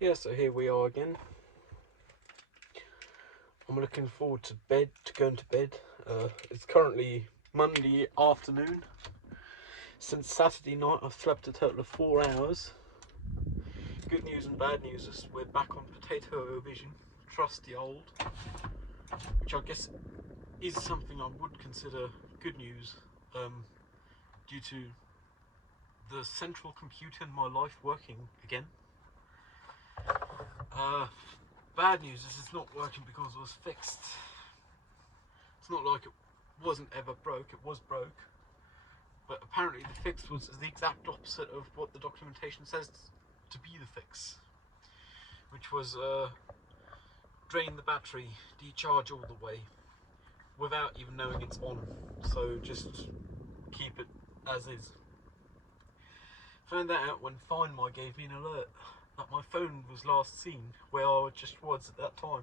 Yeah, so here we are again. I'm looking forward to going to bed. It's currently Monday afternoon. Since Saturday night, I've slept a total of 4 hours. Good news and bad news is we're back on potato vision, trusty old, which I guess is something I would consider good news, due to the central computer in my life working again. Bad news is it's not working because it was fixed. It's not like it wasn't ever broke, it was broke. But apparently the fix was the exact opposite of what the documentation says to be the fix. Which was drain the battery, decharge all the way, without even knowing it's on. So just keep it as is. Found that out when Find My gave me an alert that my phone was last seen where I just was at that time,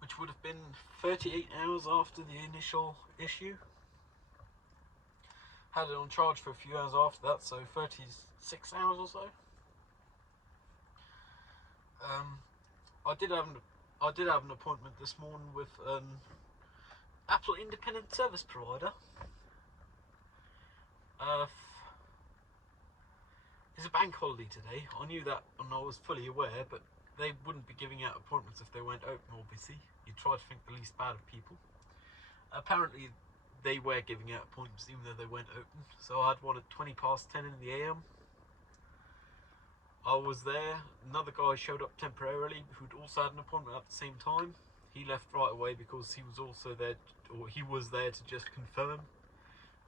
which would have been 38 hours after the initial issue. Had it on charge for a few hours after that, so 36 hours or so. I did have an appointment this morning with Apple independent service provider. It's a bank holiday today. I knew that and I was fully aware, but they wouldn't be giving out appointments if they weren't open, obviously. You try to think the least bad of people. Apparently they were giving out appointments even though they weren't open. So I had one at 20 past 10 in the AM. I was there. Another guy showed up temporarily who'd also had an appointment at the same time. He left right away because he was also there, or he was there to just confirm.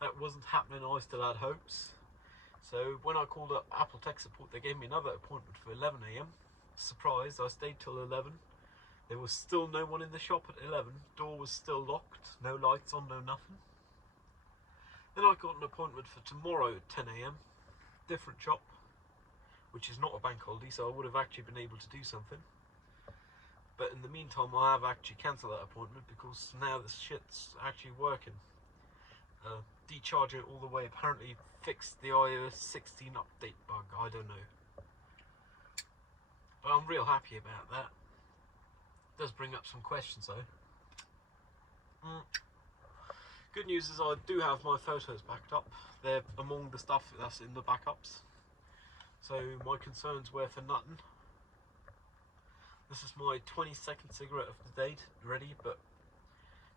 That wasn't happening. I still had hopes. So when I called up Apple Tech Support, they gave me another appointment for 11 AM. Surprise, I stayed till 11. There was still no one in the shop at 11. Door was still locked. No lights on, no nothing. Then I got an appointment for tomorrow at 10 AM. Different shop, which is not a bank holiday, so I would have actually been able to do something. But in the meantime, I have actually cancelled that appointment because now this shit's actually working. Decharging it all the way apparently fixed the iOS 16 update bug. I don't know. But I'm real happy about that. It does bring up some questions though. Good news is I do have my photos backed up. They're among the stuff that's in the backups. So my concerns were for nothing. This is my 22nd cigarette of the day ready, but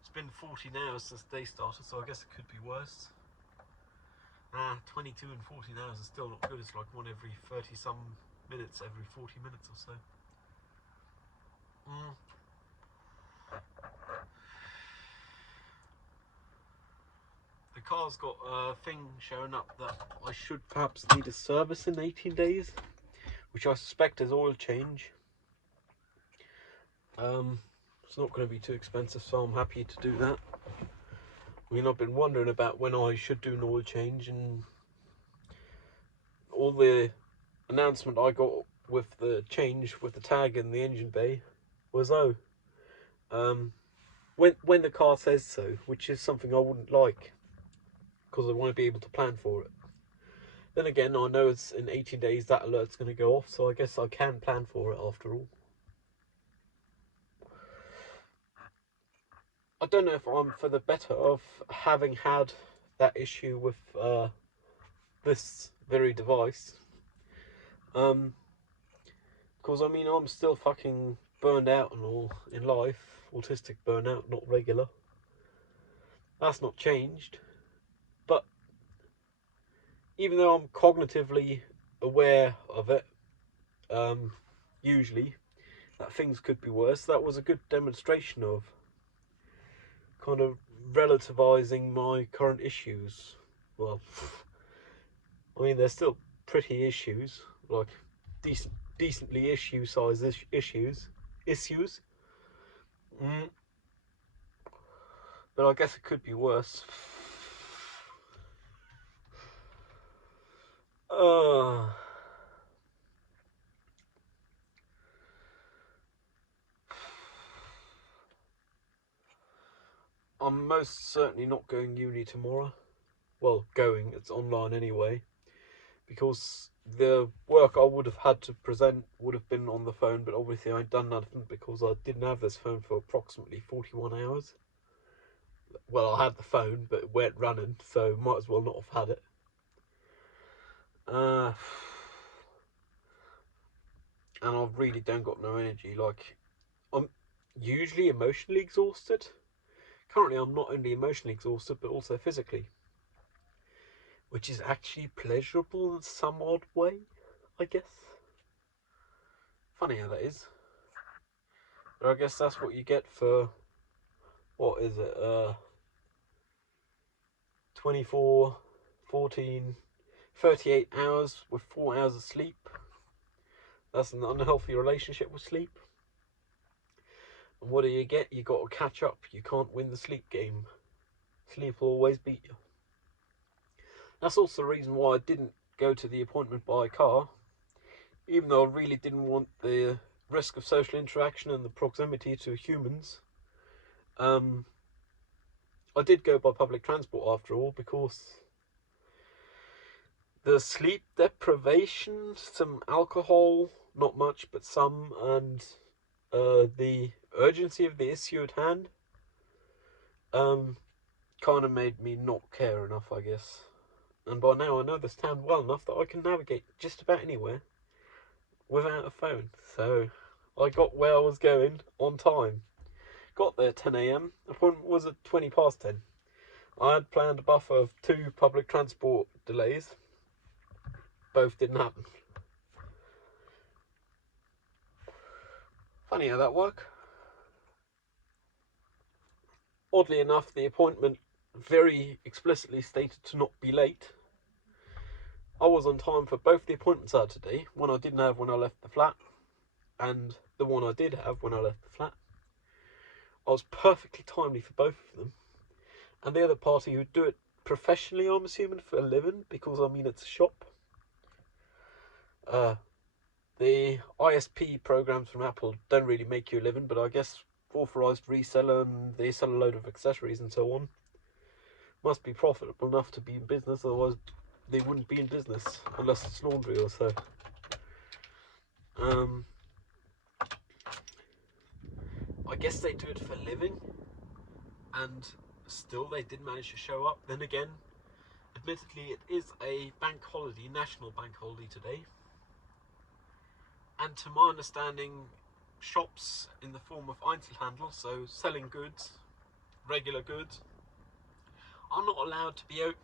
it's been 14 hours since the day started, so I guess it could be worse. 22 and 14 hours is still not good. It's like one every 30 some minutes, every 40 minutes or so. The car's got a thing showing up that I should perhaps need a service in 18 days, which I suspect is oil change. It's not going to be too expensive, so I'm happy to do that. I mean, I've been wondering about when I should do an oil change, and all the announcement I got with the change with the tag in the engine bay was when the car says so, which is something I wouldn't like because I want to be able to plan for it. Then again, I know it's in 18 days that alert's going to go off, so I guess I can plan for it after all. I don't know if I'm for the better of having had that issue with this very device. Because I mean, I'm still fucking burned out and all in life. Autistic burnout, not regular. That's not changed. But even though I'm cognitively aware of it, usually, that things could be worse, that was a good demonstration of kind of relativizing my current issues. Well, I mean, they're still pretty issues, like decently issue-sized issues. But I guess it could be worse. I'm most certainly not going uni tomorrow. Well, it's online anyway. because the work I would have had to present would have been on the phone, but obviously I'd done nothing because I didn't have this phone for approximately 41 hours. Well, I had the phone, but it weren't running, so might as well not have had it. And I really don't got no energy. Like, I'm usually emotionally exhausted. Currently, I'm not only emotionally exhausted, but also physically, which is actually pleasurable in some odd way, I guess. Funny how that is. But I guess that's what you get for, what is it, 24, 14, 38 hours with 4 hours of sleep. That's an unhealthy relationship with sleep. And what do you get? You got to catch up. You can't win the sleep game. Sleep will always beat you. That's also the reason why I didn't go to the appointment by car, even though I really didn't want the risk of social interaction and the proximity to humans. I did go by public transport after all, because the sleep deprivation, some alcohol, not much, but some, and the urgency of the issue at hand, kind of made me not care enough, I guess. And by now I know this town well enough that I can navigate just about anywhere without a phone. So I got where I was going on time. Got there 10 a.m. Appointment was at 20 past 10. I had planned a buffer of 2 public transport delays. Both didn't happen. Funny how that worked. Oddly enough, the appointment very explicitly stated to not be late. I was on time for both the appointments I had today. One I didn't have when I left the flat, and the one I did have when I left the flat. I was perfectly timely for both of them. And the other party who do it professionally, I'm assuming, for a living, because I mean it's a shop. The ISP programs from Apple don't really make you a living, but I guess authorised reseller, and they sell a load of accessories and so on, must be profitable enough to be in business, otherwise they wouldn't be in business unless it's laundry or so. I guess they do it for a living, and still they did manage to show up. Then again, admittedly, it is a bank holiday, national bank holiday today, and to my understanding, shops in the form of Einzelhandel, so selling goods, regular goods, are not allowed to be open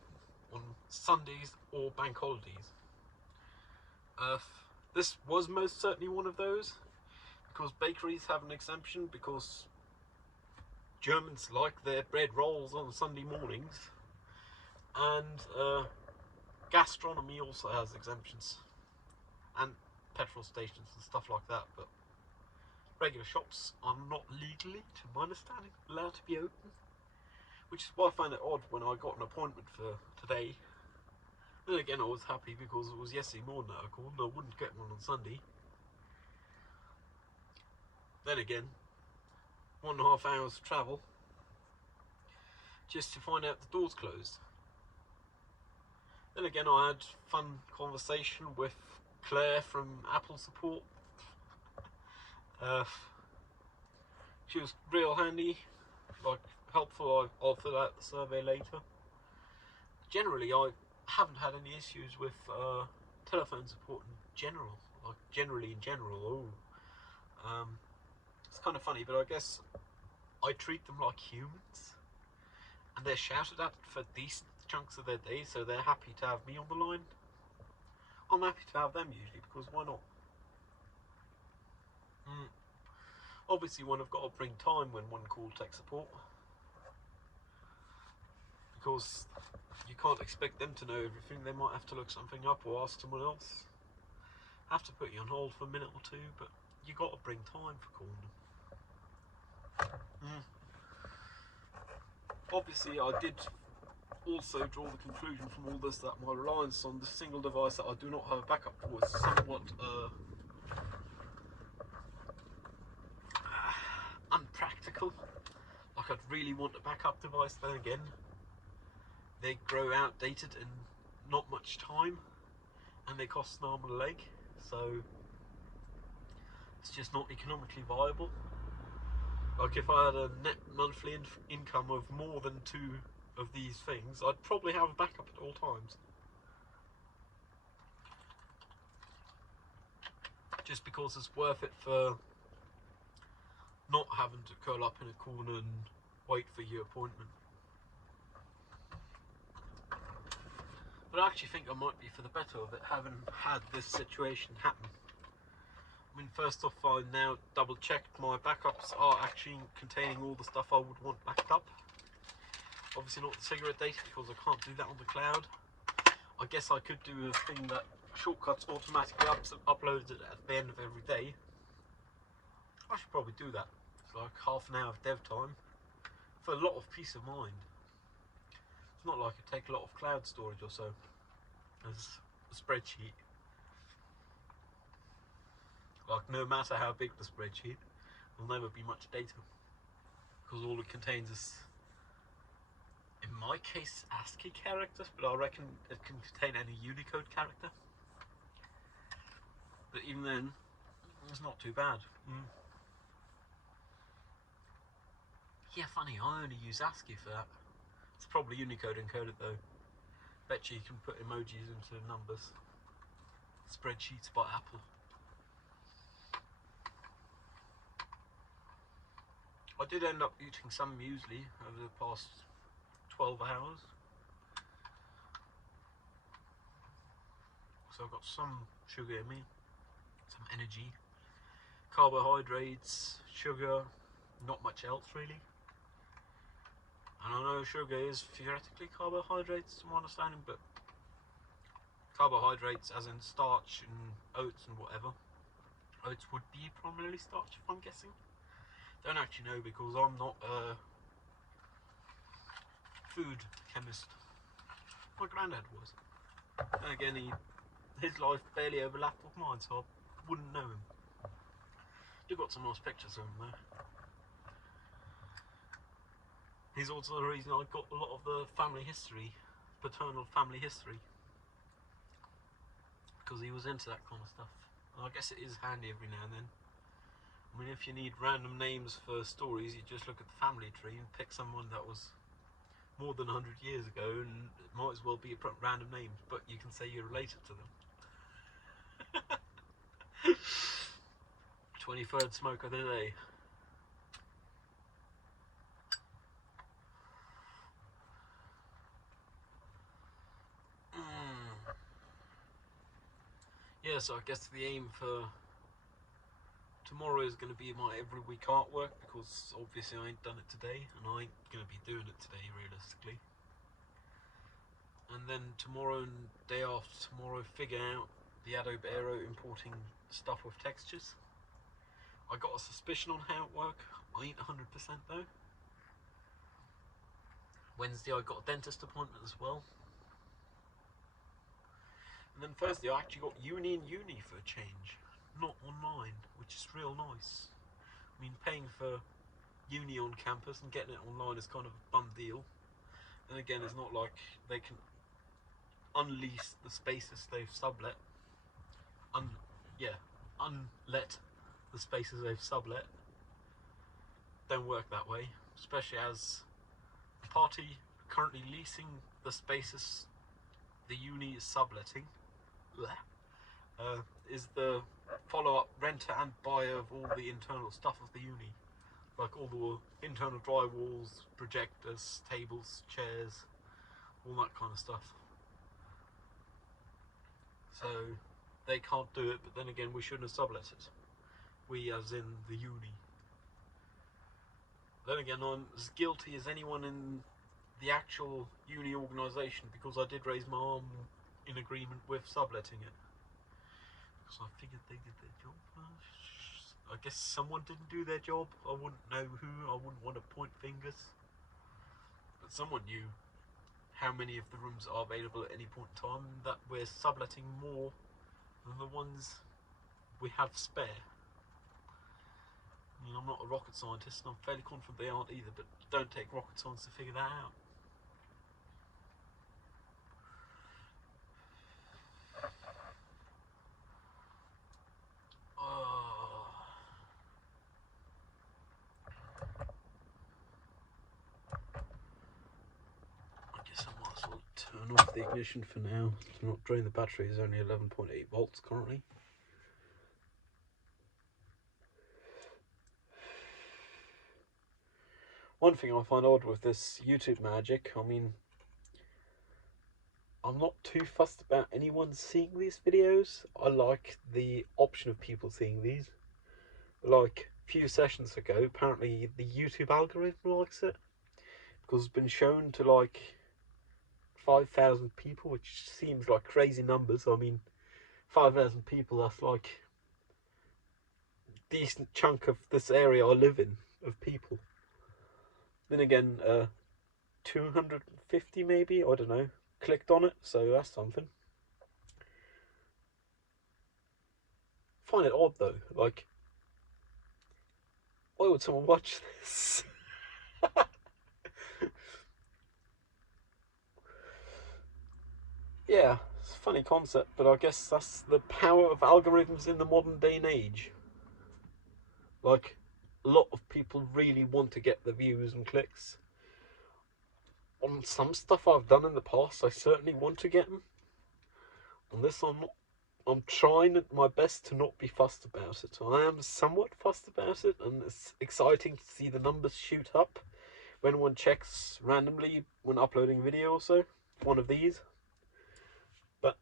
on Sundays or bank holidays. This was most certainly one of those, because bakeries have an exemption, because Germans like their bread rolls on Sunday mornings, and gastronomy also has exemptions, and petrol stations and stuff like that, but regular shops are not legally, to my understanding, allowed to be open, which is why I find it odd when I got an appointment for today. Then again, I was happy because it was yesterday morning that I called, and I wouldn't get one on Sunday. Then again, 1.5 hours of travel just to find out the doors closed. Then again, I had fun conversation with Claire from Apple support. She was real handy, like helpful. I'll fill out the survey later. Generally, I haven't had any issues with telephone support in general. Like generally in general. It's kind of funny, but I guess I treat them like humans, and they're shouted at for decent chunks of their day, so they're happy to have me on the line. I'm happy to have them usually, because why not? Obviously, one have got to bring time when one call tech support, because you can't expect them to know everything. They might have to look something up or ask someone else. Have to put you on hold for a minute or two, but you got to bring time for calling them. Obviously, I did also draw the conclusion from all this that my reliance on this single device that I do not have a backup for is somewhat unpractical. Like, I'd really want a backup device, then again, they grow outdated in not much time, and they cost an arm and a leg, so it's just not economically viable. Like if I had a net monthly income of more than 2 of these things, I'd probably have a backup at all times. Just because it's worth it for not having to curl up in a corner and wait for your appointment. But I actually think I might be for the better of it, having had this situation happen. I mean, first off, I now double checked my backups are actually containing all the stuff I would want backed up. Obviously not the cigarette data, because I can't do that on the cloud. I guess I could do a thing that Shortcuts automatically uploads it at the end of every day. I should probably do that. It's like half an hour of dev time for a lot of peace of mind. It's not like it take a lot of cloud storage or so as a spreadsheet. Like, no matter how big the spreadsheet, there'll never be much data, because all it contains is, in my case, ASCII characters, but I reckon it can contain any Unicode character. But even then, it's not too bad. Yeah, funny, I only use ASCII for that. It's probably Unicode encoded though. Bet you can put emojis into numbers. Spreadsheets by Apple. I did end up eating some muesli over the past 12 hours. So I've got some sugar in me, some energy, carbohydrates, sugar, not much else really. And I know sugar is theoretically carbohydrates to my understanding, but carbohydrates as in starch and oats and whatever. Oats would be primarily starch if I'm guessing. Don't actually know, because I'm not a food chemist. My granddad was. And again, his life barely overlapped with mine, so I wouldn't know him. You've got some nice pictures of him though. He's also the reason I got a lot of the family history, paternal family history, because he was into that kind of stuff. And I guess it is handy every now and then. I mean, if you need random names for stories, you just look at the family tree and pick someone that was more than 100 years ago, and it might as well be a random name, but you can say you're related to them. 23rd smoke of the day. Yeah, so I guess the aim for tomorrow is going to be my every week artwork, because obviously I ain't done it today, and I ain't going to be doing it today realistically. And then tomorrow and day after tomorrow, figure out the Adobe Aero importing stuff with textures. I got a suspicion on how it works. I ain't 100% though. Wednesday I got a dentist appointment as well. And then Thursday I actually got uni for a change. Not online, which is real nice. I mean, paying for uni on campus and getting it online is kind of a bum deal. And again, it's not like they can unlease the spaces they've sublet. Unlet the spaces they've sublet. Don't work that way, especially as the party currently leasing the spaces the uni is subletting is the follow-up renter and buyer of all the internal stuff of the uni, like all the internal drywalls, projectors, tables, chairs, all that kind of stuff. So they can't do it, but then again, we shouldn't have sublet it. We as in the uni. Then again, I'm as guilty as anyone in the actual uni organisation, because I did raise my arm in agreement with subletting it. Because I figured they did their job. I guess someone didn't do their job. I wouldn't know who. I wouldn't want to point fingers. But someone knew how many of the rooms are available at any point in time, that we're subletting more than the ones we have spare. I mean, I'm not a rocket scientist, and I'm fairly confident they aren't either, but don't take rocket science to figure that out. turn off the ignition for now to not drain the battery. Is only 11.8 volts currently. One thing I find odd with this YouTube magic, I mean, I'm not too fussed about anyone seeing these videos. I like the option of people seeing these. Like a few sessions ago, apparently the YouTube algorithm likes it, because it's been shown to like 5,000 people, which seems like crazy numbers. I mean, 5,000 people, that's like a decent chunk of this area I live in, of people. Then again, 250 maybe, I don't know, clicked on it, so that's something. Find it odd though, like, why would someone watch this? Yeah, it's a funny concept, but I guess that's the power of algorithms in the modern day and age. Like, a lot of people really want to get the views and clicks. On some stuff I've done in the past, I certainly want to get them. On this, I'm not. I'm trying my best to not be fussed about it. I am somewhat fussed about it, and it's exciting to see the numbers shoot up when one checks randomly when uploading a video or so. One of these. But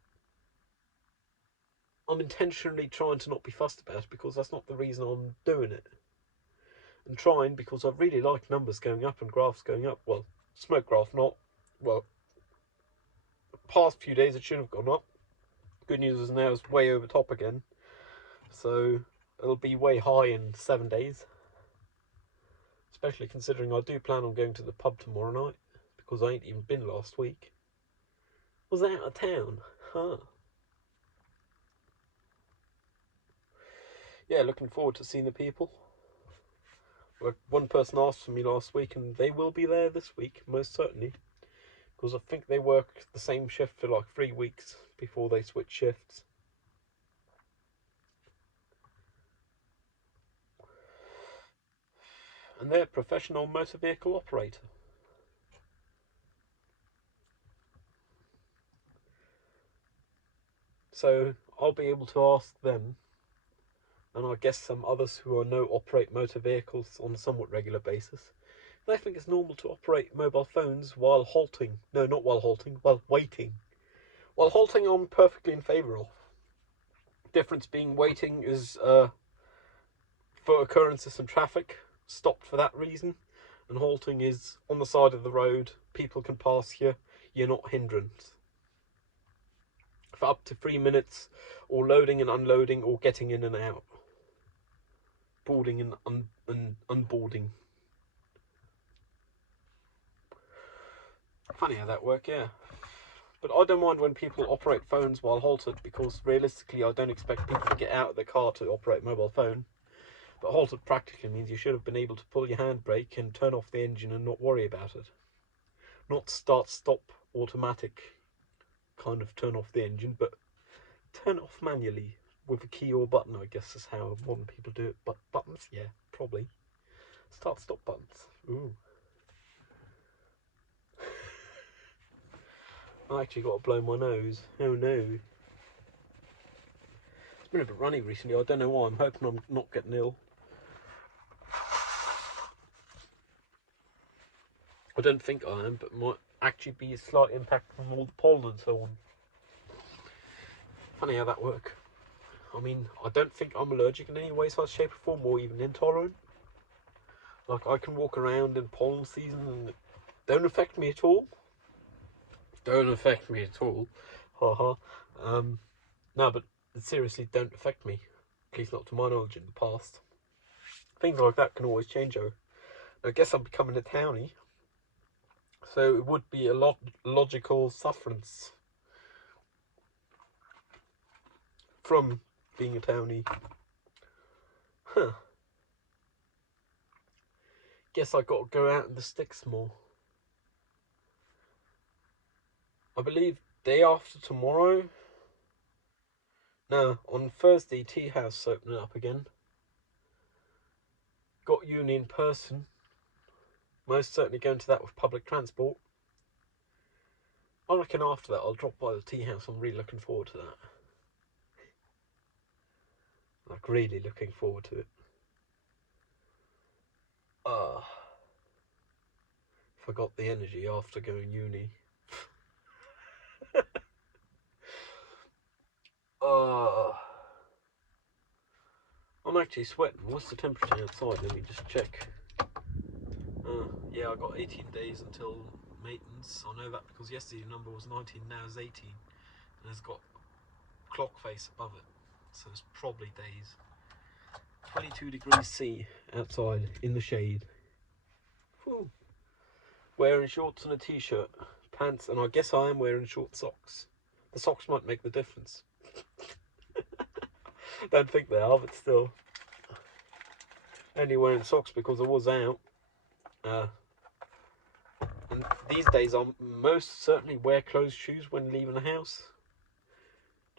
I'm intentionally trying to not be fussed about it because that's not the reason I'm doing it. I'm trying because I really like numbers going up and graphs going up. Well, smoke graph not. Well, past few days it should have gone up. Good news is now it's way over top again. So it'll be way high in 7 days. Especially considering I do plan on going to the pub tomorrow night. Because I ain't even been last week. Was out of town? Huh. Yeah, looking forward to seeing the people. Like, one person asked for me last week, and they will be there this week, most certainly. Because I think they work the same shift for like 3 weeks before they switch shifts. And they're a professional motor vehicle operator. So I'll be able to ask them, and I guess some others who I know operate motor vehicles on a somewhat regular basis. They think it's normal to operate mobile phones while halting. No, not while halting, while waiting. While halting, I'm perfectly in favour of. Difference being waiting is for occurrences in traffic, stopped for that reason, and halting is on the side of the road, people can pass you, you're not hindrance. For up to 3 minutes, or loading and unloading, or getting in and out. Boarding and unboarding. Funny how that works, yeah. But I don't mind when people operate phones while halted, because realistically I don't expect people to get out of the car to operate a mobile phone. But halted practically means you should have been able to pull your handbrake and turn off the engine and not worry about it. Not start stop automatic kind of turn off the engine, but turn it off manually with a key or button, I guess is how modern people do it. But buttons, yeah, probably. Start stop buttons. Ooh. I actually got to blow my nose. Oh no. It's been a bit runny recently. I don't know why. I'm hoping I'm not getting ill. I don't think I am, but might actually be a slight impact from all the pollen and so on. Funny how that works. I mean, I don't think I'm allergic in any way, size, shape, or form, or even intolerant. Like, I can walk around in pollen season and it don't affect me at all. Don't affect me at all. Haha. No, but it seriously don't affect me. At least not to my knowledge in the past. Things like that can always change though. I guess I'm becoming a townie. So it would be a logical sufferance from being a townie. Huh. Guess I got to go out in the sticks more. I believe day after tomorrow. No, on Thursday, Tea House opening up again. Got uni in person. Most certainly going to that with public transport. I reckon after that I'll drop by the tea house. I'm really looking forward to that. Like, really looking forward to it. If I got the energy after going uni. I'm actually sweating. What's the temperature outside? Let me just check. Yeah, I got 18 days until maintenance. I know that because yesterday the number was 19, now it's 18. And it's got clock face above it. So it's probably days. 22 degrees C outside in the shade. Whew. Wearing shorts and a t-shirt, pants, and I guess I am wearing short socks. The socks might make the difference. Don't think they are, but still. Only wearing socks because I was out. And these days I most certainly wear closed shoes when leaving the house.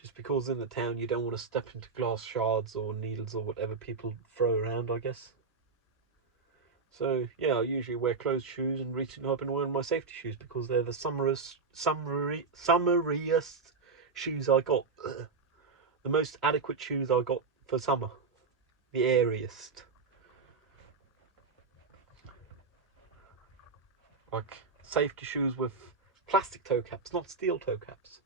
Just because in the town you don't want to step into glass shards or needles or whatever people throw around, I guess. So yeah, I usually wear closed shoes, and recently I've been wearing my safety shoes because they're the summeriest shoes I got. The most adequate shoes I got for summer. The airiest. Like safety shoes with plastic toe caps, not steel toe caps.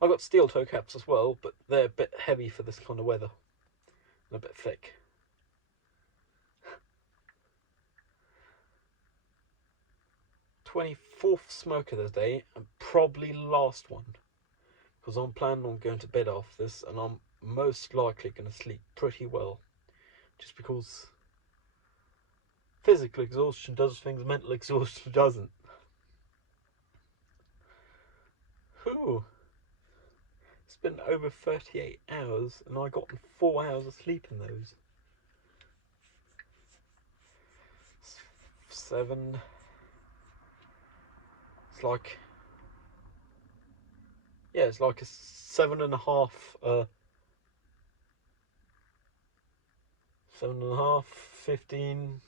I've got steel toe caps as well, but they're a bit heavy for this kind of weather. And a bit thick. 24th smoke of the day, and probably last one. Because I'm planning on going to bed after this, and I'm most likely going to sleep pretty well. Just because physical exhaustion does things mental exhaustion doesn't. Whew. It's been over 38 hours, and I got 4 hours of sleep in those. 7. It's like, yeah, it's like a 7.5, 7.5, 15,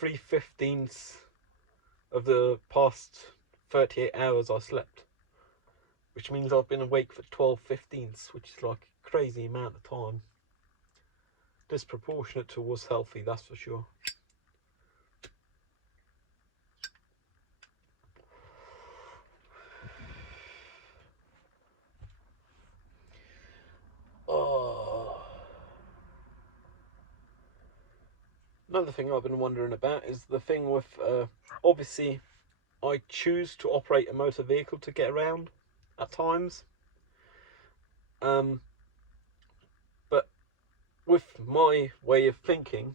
3/15 of the past 38 hours I slept. Which means I've been awake for 12/15, which is like a crazy amount of time. Disproportionate to what's healthy, that's for sure. Another thing I've been wondering about is the thing with, obviously, I choose to operate a motor vehicle to get around at times. But with my way of thinking,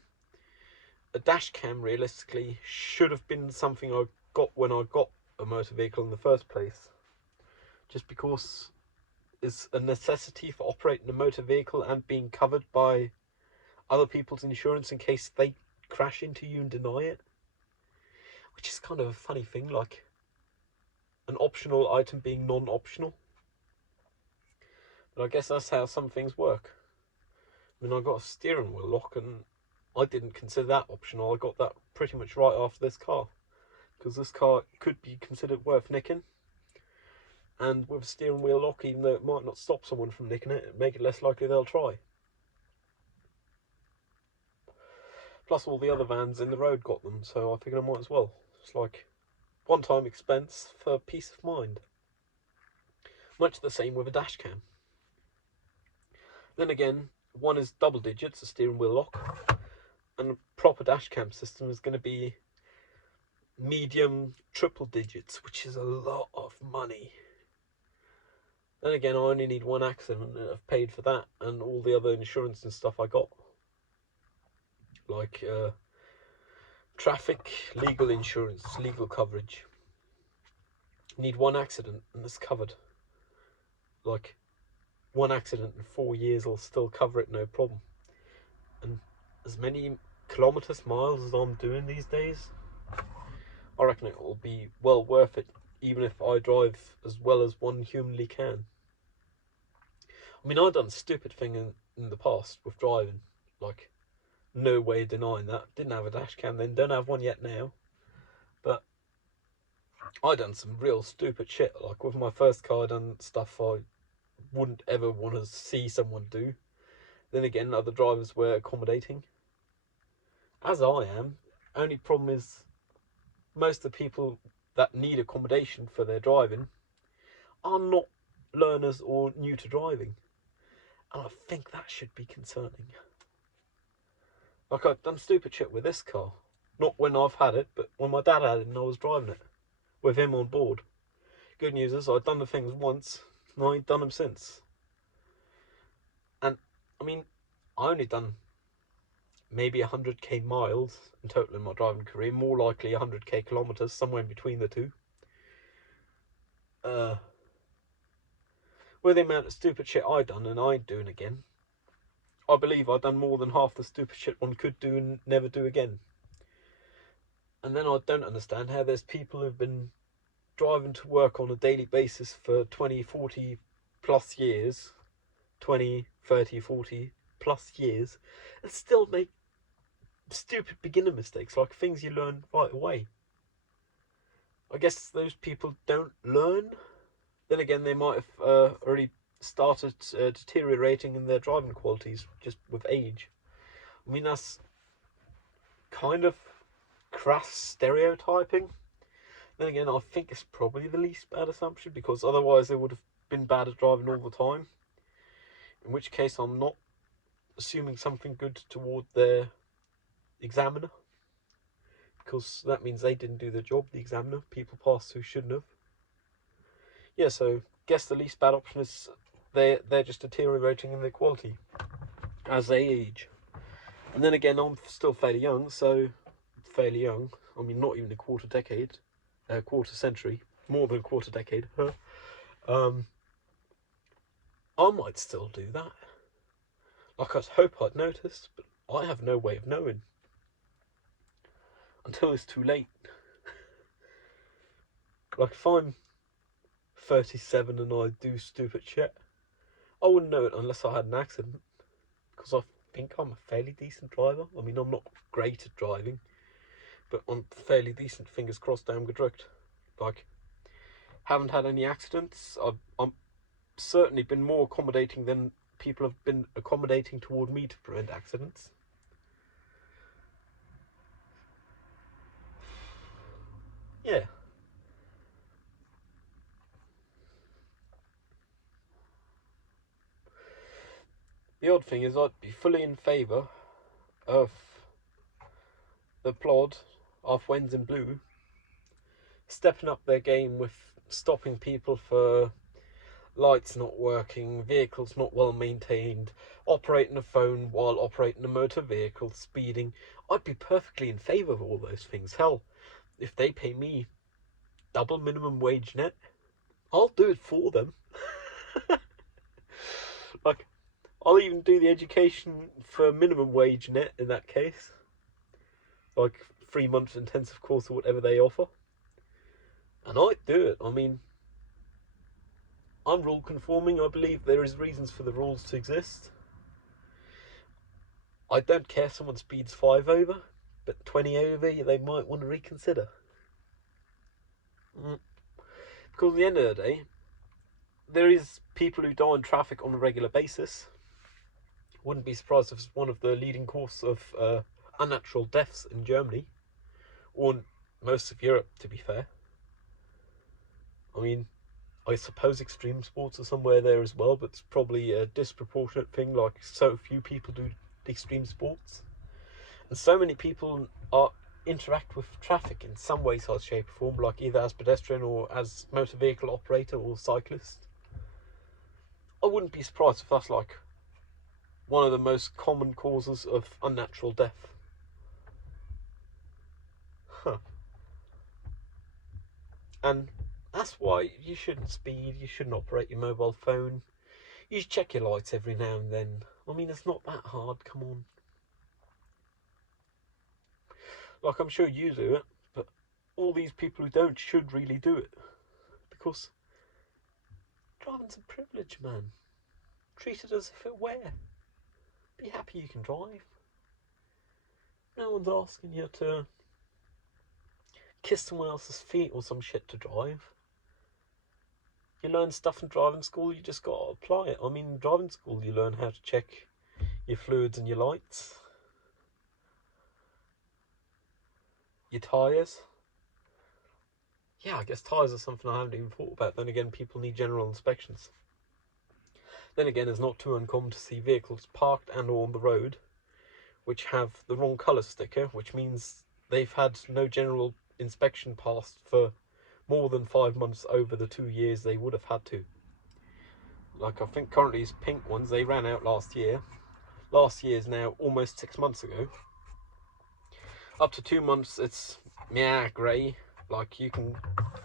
a dash cam realistically should have been something I got when I got a motor vehicle in the first place. Just because it's a necessity for operating a motor vehicle and being covered by other people's insurance in case they crash into you and deny it. Which is kind of a funny thing, like an optional item being non-optional. But I guess that's how some things work. I mean, I got a steering wheel lock, and I didn't consider that optional. I got that pretty much right after this car, because this car could be considered worth nicking. And with a steering wheel lock, even though it might not stop someone from nicking it, it'd make it less likely they'll try. Plus all the other vans in the road got them, so I figured I might as well. It's like one-time expense for peace of mind. Much the same with a dash cam. Then again, one is double digits, a steering wheel lock, and a proper dash cam system is going to be medium triple digits, which is a lot of money. Then again, I only need one accident, and I've paid for that and all the other insurance and stuff I got. Like traffic, legal insurance, legal coverage. Need one accident and it's covered. Like, one accident in 4 years will still cover it, no problem. And as many kilometers, miles as I'm doing these days, I reckon it will be well worth it, even if I drive as well as one humanly can. I mean, I've done a stupid thing in the past with driving, like, no way denying that. Didn't have a dash cam then, don't have one yet now. But I done some real stupid shit. Like with my first car, I done stuff I wouldn't ever want to see someone do. Then again, other drivers were accommodating, as I am. Only problem is, most of the people that need accommodation for their driving are not learners or new to driving. And I think that should be concerning. Like, I've done stupid shit with this car. Not when I've had it, but when my dad had it and I was driving it. With him on board. Good news is, I've done the things once, and I ain't done them since. And, I mean, I only done maybe 100k miles in total in my driving career. More likely 100k kilometres, somewhere in between the two. With the amount of stupid shit I done, and I ain't doing again, I believe I've done more than half the stupid shit one could do and never do again. And then I don't understand how there's people who've been driving to work on a daily basis for 20, 40 plus years, 20, 30, 40 plus years, and still make stupid beginner mistakes, like things you learn right away. I guess those people don't learn. Then again, they might have already started deteriorating in their driving qualities just with age. I mean, that's kind of crass stereotyping. Then again, I think it's probably the least bad assumption, because otherwise they would have been bad at driving all the time. In which case, I'm not assuming something good toward their examiner, because that means they didn't do the job, the examiner. People passed who shouldn't have. Yeah, so guess the least bad option is they're just deteriorating in their quality as they age. And then again, I'm still fairly young, so fairly young. I mean, not even a quarter century, more than a quarter decade. I might still do that. Like, I'd hope I'd noticed, but I have no way of knowing until it's too late. Like, if I'm 37 and I do stupid shit, I wouldn't know it unless I had an accident, because I think I'm a fairly decent driver. I mean, I'm not great at driving, but I'm fairly decent, fingers crossed, down gedrückt. Like, haven't had any accidents. I'm certainly been more accommodating than people have been accommodating toward me to prevent accidents. Yeah. The odd thing is, I'd be fully in favour of the plod of Wens in Blue stepping up their game with stopping people for lights not working, vehicles not well maintained, operating a phone while operating a motor vehicle, speeding. I'd be perfectly in favour of all those things. Hell, if they pay me double minimum wage net, I'll do it for them. Like, I'll even do the education for minimum wage net in that case. Like 3 months intensive course or whatever they offer. And I'd do it. I mean, I'm rule conforming. I believe there is reasons for the rules to exist. I don't care if someone speeds 5 over, but 20 over, they might want to reconsider. Because at the end of the day, there is people who die in traffic on a regular basis. Wouldn't be surprised if it's one of the leading causes of unnatural deaths in Germany, or most of Europe, to be fair. I mean, I suppose extreme sports are somewhere there as well, but it's probably a disproportionate thing, like so few people do extreme sports. And so many people interact with traffic in some way, size, shape, or form, like either as pedestrian or as motor vehicle operator or cyclist. I wouldn't be surprised if that's like one of the most common causes of unnatural death. Huh. And that's why you shouldn't speed, you shouldn't operate your mobile phone. You should check your lights every now and then. I mean, it's not that hard, come on. Like, I'm sure you do it, but all these people who don't should really do it. Because driving's a privilege, man. Treat it as if it were. Be happy you can drive. No one's asking you to kiss someone else's feet or some shit to drive. You learn stuff in driving school, you just got to apply it. I mean, in driving school you learn how to check your fluids and your lights, your tyres. Yeah, I guess tyres are something I haven't even thought about. Then again, people need general inspections. Then again, it's not too uncommon to see vehicles parked and or on the road which have the wrong colour sticker, which means they've had no general inspection passed for more than 5 months over the 2 years they would have had to. Like, I think currently it's pink ones, they ran out last year. Last year's now almost 6 months ago. Up to 2 months it's grey. Like, you can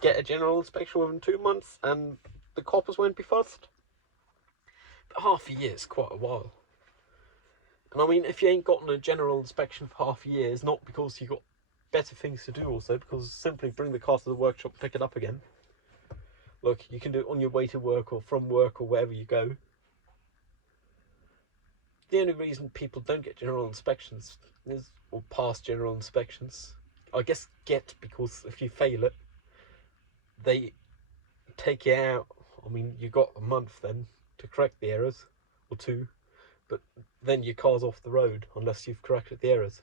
get a general inspection within 2 months and the coppers won't be fussed. But half a year is quite a while. And I mean, if you ain't gotten a general inspection for half a year, it's not because you've got better things to do also, because simply bring the car to the workshop and pick it up again. Look, you can do it on your way to work or from work or wherever you go. The only reason people don't get general inspections is, or pass general inspections, I guess because if you fail it, they take you out. I mean, you got a month then to correct the errors, or 2, but then your car's off the road unless you've corrected the errors.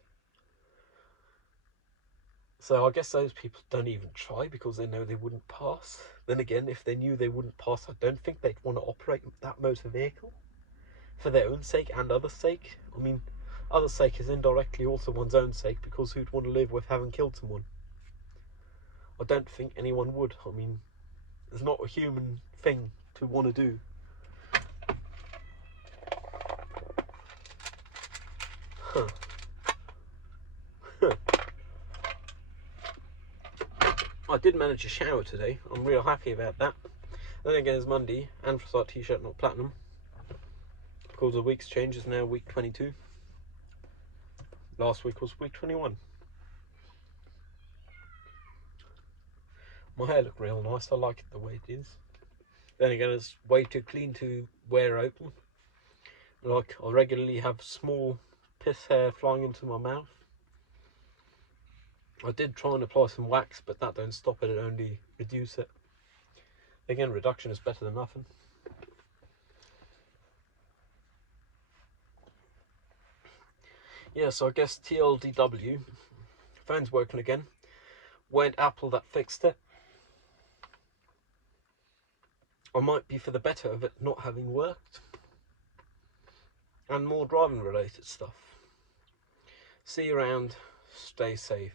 So I guess those people don't even try because they know they wouldn't pass. Then again, if they knew they wouldn't pass, I don't think they'd want to operate that motor vehicle for their own sake and others' sake. I mean, others' sake is indirectly also one's own sake, because who'd want to live with having killed someone? I don't think anyone would. I mean, it's not a human thing to want to do. Huh. I did manage a shower today. I'm real happy about that. Then again, it's Monday, anthracite t-shirt, not platinum, because the week's change is now week 22. Last week was week 21. My hair looked real nice. I like it the way it is. Then again, it's way too clean to wear open. Like, I regularly have small piss hair flying into my mouth. I did try and apply some wax, but that don't stop it, it only reduce it. Again, reduction is better than nothing. Yeah, so I guess TLDW, phone's working again. Weren't Apple that fixed it. Or might be for the better of it not having worked. And more driving related stuff. See you around, stay safe.